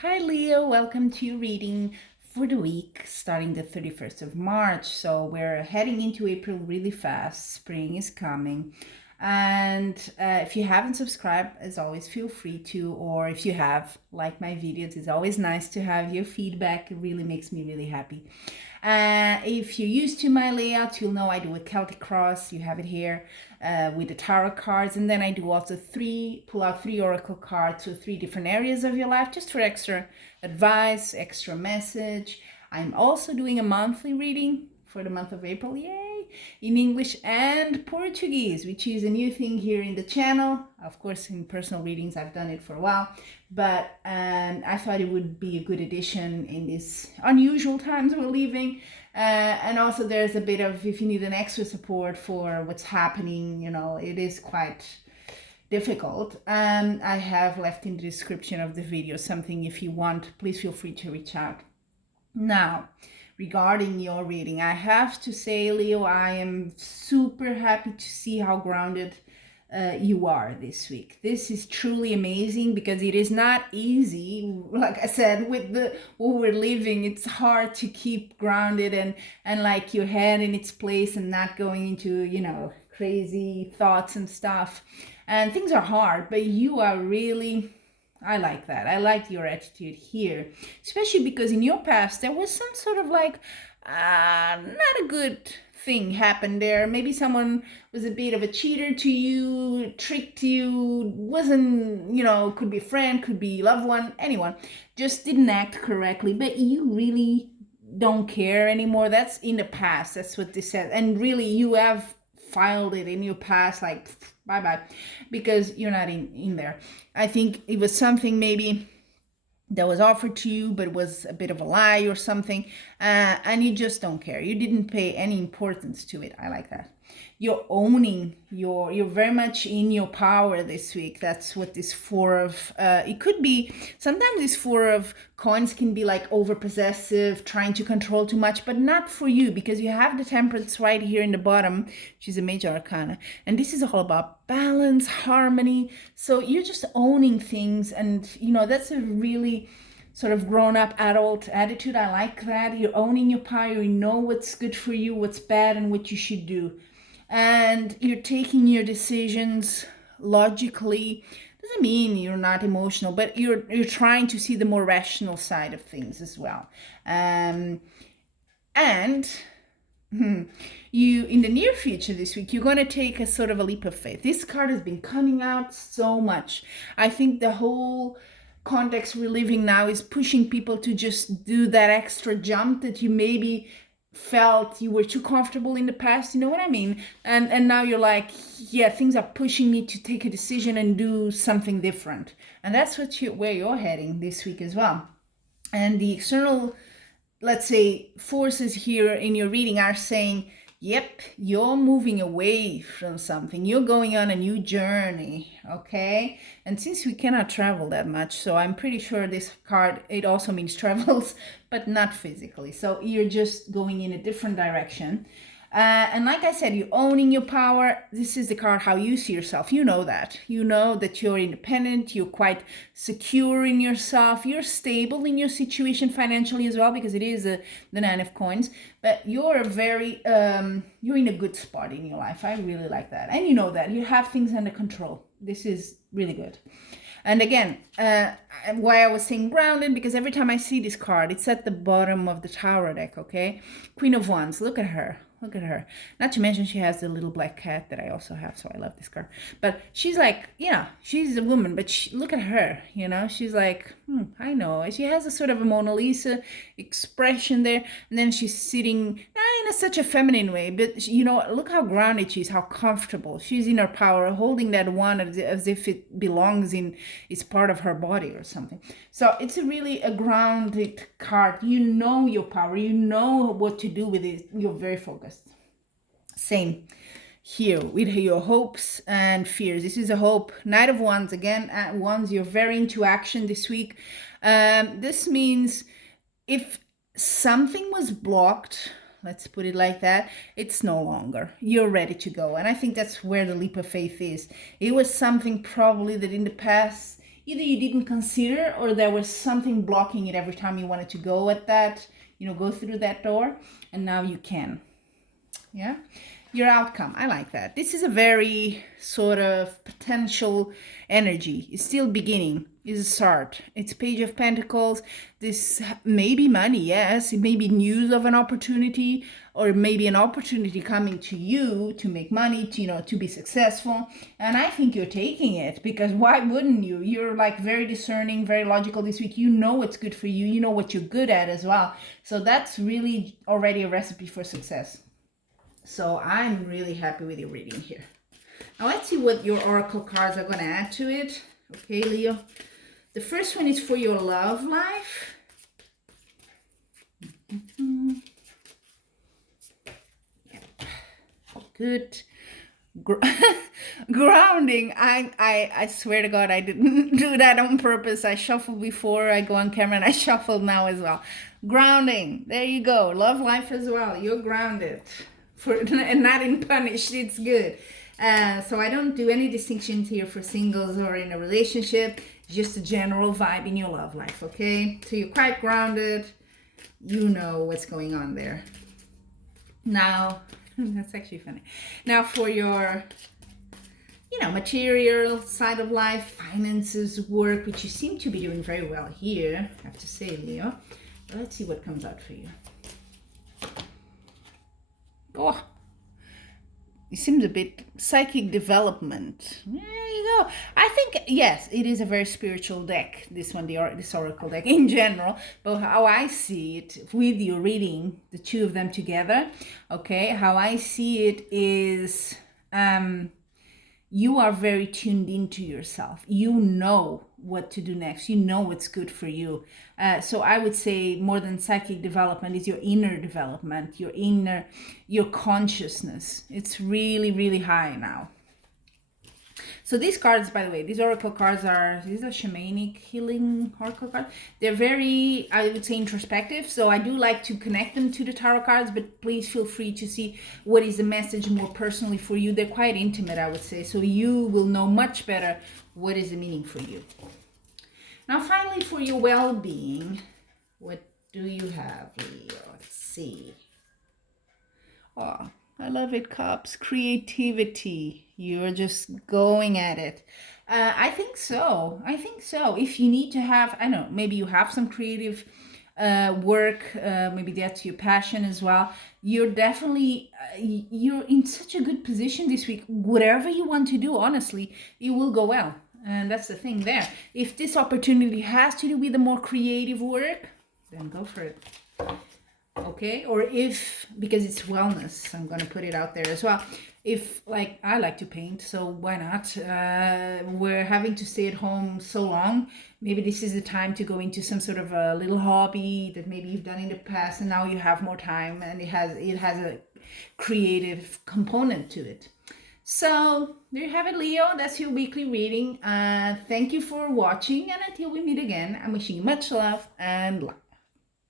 Hi Leo, welcome to your reading for the week starting the 31st of March. So we're heading into April really fast. Spring is coming. And if you haven't subscribed, as always, feel free to. Or if you have, like my videos, it's always nice to have your feedback. It really makes me really happy. If you're used to my layout, you'll know I do a Celtic cross. You have it here with the tarot cards. And then I do also pull out three oracle cards for three different areas of your life, just for extra advice, extra message. I'm also doing a monthly reading for the month of April. Yay! In English and Portuguese, which is a new thing here in the channel. Of course, in personal readings, I've done it for a while, but I thought it would be a good addition in these unusual times we're living. And also, there's a bit of, if you need an extra support for what's happening, it is quite difficult. I have left in the description of the video something. If you want, please feel free to reach out. Now, regarding your reading, I have to say, Leo, I am super happy to see how grounded you are this week. This is truly amazing because it is not easy. Like I said, with what we're living, it's hard to keep grounded and like your head in its place and not going into crazy thoughts and stuff. And things are hard, but you are really, I like that. I like your attitude here, especially because in your past there was some sort of like not a good thing happened there. Maybe someone was a bit of a cheater to you, tricked you, wasn't, could be a friend, could be a loved one, anyone, just didn't act correctly. But you really don't care anymore. That's in the past. That's what this says. And really, you have filed it in your past, like bye bye, because you're not in there. I think it was something maybe that was offered to you, but it was a bit of a lie or something, and you just don't care. You didn't pay any importance to it. I like that. You're very much in your power this week. That's what this four of it could be. Sometimes this four of coins can be like over possessive, trying to control too much, but not for you, because you have the temperance right here in the bottom, which is a major arcana, and this is all about balance, harmony. So you're just owning things, and that's a really sort of grown-up adult attitude. I like that. You're owning your power. You know what's good for you, what's bad, and what you should do, and you're taking your decisions logically. Doesn't mean you're not emotional, but you're trying to see the more rational side of things as well. And you, in the near future this week, you're going to take a sort of a leap of faith. This card has been coming out so much. I think the whole context we're living now is pushing people to just do that extra jump that you maybe felt you were too comfortable in the past. You know what I mean? And now you're like, yeah, things are pushing me to take a decision and do something different. And that's where you're heading this week as well. And the external, let's say, forces here in your reading are saying, yep, you're moving away from something. You're going on a new journey, okay? And since we cannot travel that much, so I'm pretty sure this card, it also means travels, but not physically. So you're just going in a different direction. And like I said, you're owning your power. This is the card how you see yourself. You know that. You know that you're independent. You're quite secure in yourself. You're stable in your situation financially as well, because it is the Nine of Coins. But you're you're in a good spot in your life. I really like that. And you know that. You have things under control. This is really good. And again, why I was saying grounded, because every time I see this card, it's at the bottom of the Tower deck, okay? Queen of Wands, look at her. Look at her. Not to mention she has the little black cat that I also have, so I love this card. But she's like, she's a woman, but look at her, She's like, I know. She has a sort of a Mona Lisa expression there, and then she's sitting, not in such a feminine way, but, look how grounded she is, how comfortable. She's in her power, holding that wand as if it belongs it's part of her body or something. So it's really a grounded card. You know your power. You know what to do with it. You're very focused. Same here with your hopes and fears. This is a hope. Knight of Wands again. At Wands, you're very into action this week. This means if something was blocked, let's put it like that, it's no longer. You're ready to go. And I think that's where the leap of faith is. It was something probably that in the past either you didn't consider or there was something blocking it every time you wanted to go at that, go through that door, and now you can. Yeah, your outcome, I like that. This is a very sort of potential energy. It's still beginning, it's a start. It's Page of Pentacles. This may be money, yes, it may be news of an opportunity, or maybe an opportunity coming to you to make money, to be successful. And I think you're taking it, because why wouldn't you? You're like very discerning, very logical this week. You know what's good for you, you know what you're good at as well. So that's really already a recipe for success. So I'm really happy with your reading here. Now let's see what your oracle cards are going to add to it. Okay, Leo. The first one is for your love life. Yep. Good. Grounding. I swear to God, I didn't do that on purpose. I shuffled before I go on camera, and I shuffled now as well. Grounding. There you go. Love life as well. You're grounded. And not in punished. It's good. So I don't do any distinctions here for singles or in a relationship. Just a general vibe in your love life, okay? So you're quite grounded. You know what's going on there. Now, that's actually funny. Now for your, material side of life, finances, work, which you seem to be doing very well here, I have to say, Leo. But let's see what comes out for you. Oh, it seems a bit psychic development. There you go. I think, yes, it is a very spiritual deck, this one, this oracle deck in general. But how I see it with your reading, the two of them together, okay, how I see it is you are very tuned into yourself. You know what to do next. You know what's good for you. So I would say more than psychic development is your inner development, your consciousness. It's really, really high now. So these cards, by the way, these oracle cards these are shamanic healing oracle cards. They're very, I would say, introspective. So I do like to connect them to the tarot cards, but please feel free to see what is the message more personally for you. They're quite intimate, I would say. So you will know much better what is the meaning for you. Now, finally, for your well-being, what do you have, Leo? Let's see. Oh, I love it, Cups. Creativity. You're just going at it. I think so. If you need to have, I don't know, maybe you have some creative work, maybe that's your passion as well. You're definitely, you're in such a good position this week. Whatever you want to do, honestly, it will go well. And that's the thing there. If this opportunity has to do with the more creative work, then go for it. Okay, or if, because it's wellness, I'm going to put it out there as well. If, like, I like to paint, so why not? We're having to stay at home so long. Maybe this is the time to go into some sort of a little hobby that maybe you've done in the past, and now you have more time, and it has a creative component to it. So there you have it, Leo. That's your weekly reading. Thank you for watching, and until we meet again, I'm wishing you much love and luck.